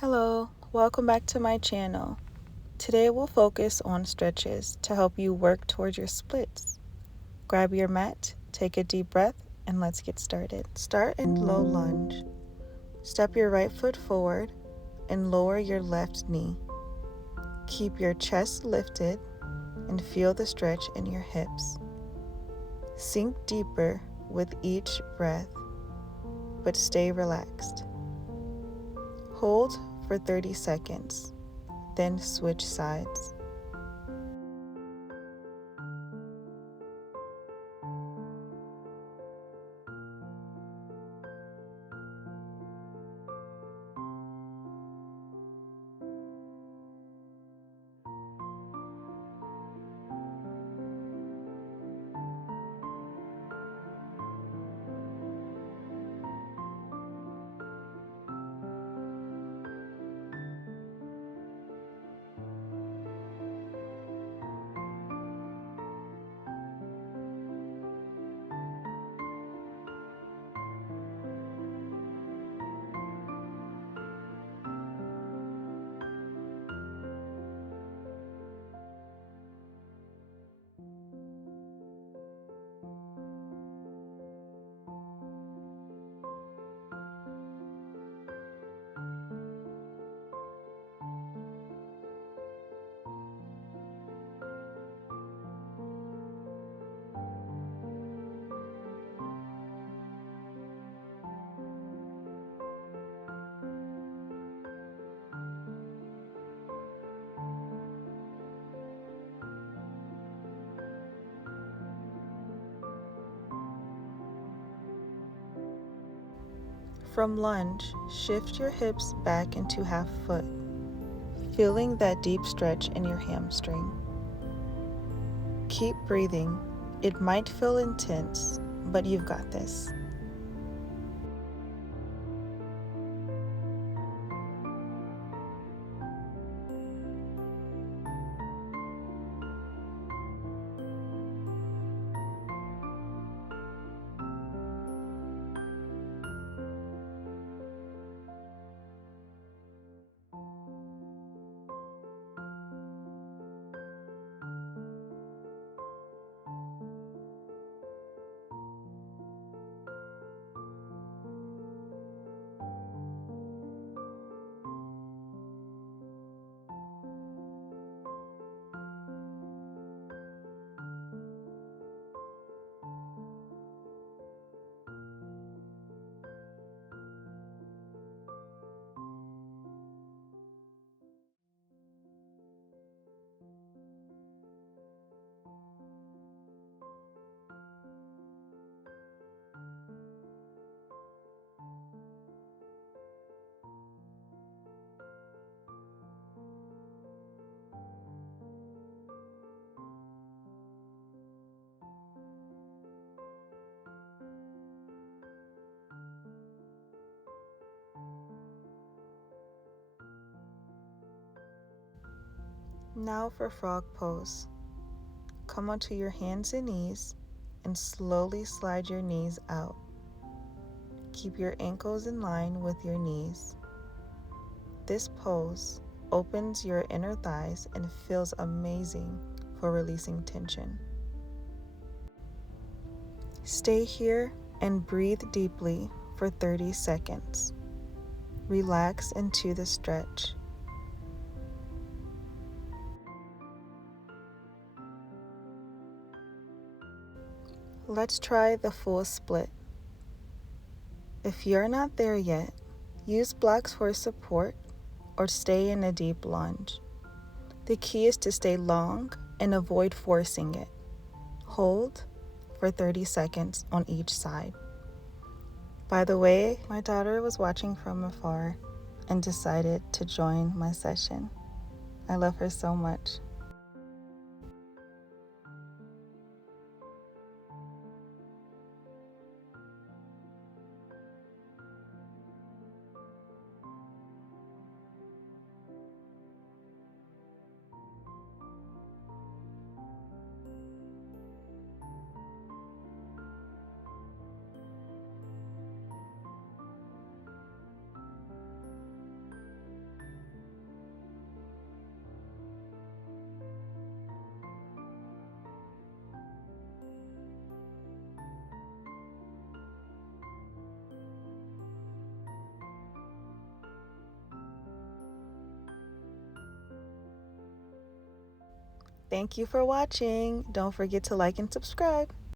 Hello, welcome back to my channel. Today we'll focus on stretches to help you work towards your splits. Grab your mat, take a deep breath, and let's get started. Start in low lunge. Step your right foot forward and lower your left knee. Keep your chest lifted and feel the stretch in your hips. Sink deeper with each breath, but stay relaxed. Hold for 30 seconds, then switch sides. From lunge, shift your hips back into half foot, feeling that deep stretch in your hamstring. Keep breathing. It might feel intense, but you've got this. Now for frog pose. Come onto your hands and knees and slowly slide your knees out. Keep your ankles in line with your knees. This pose opens your inner thighs and feels amazing for releasing tension. Stay here and breathe deeply for 30 seconds. Relax into the stretch. Let's try the full split. If you're not there yet, use blocks for support or stay in a deep lunge. The key is to stay long and avoid forcing it. Hold for 30 seconds on each side. By the way, my daughter was watching from afar and decided to join my session. I love her so much. Thank you for watching. Don't forget to like and subscribe.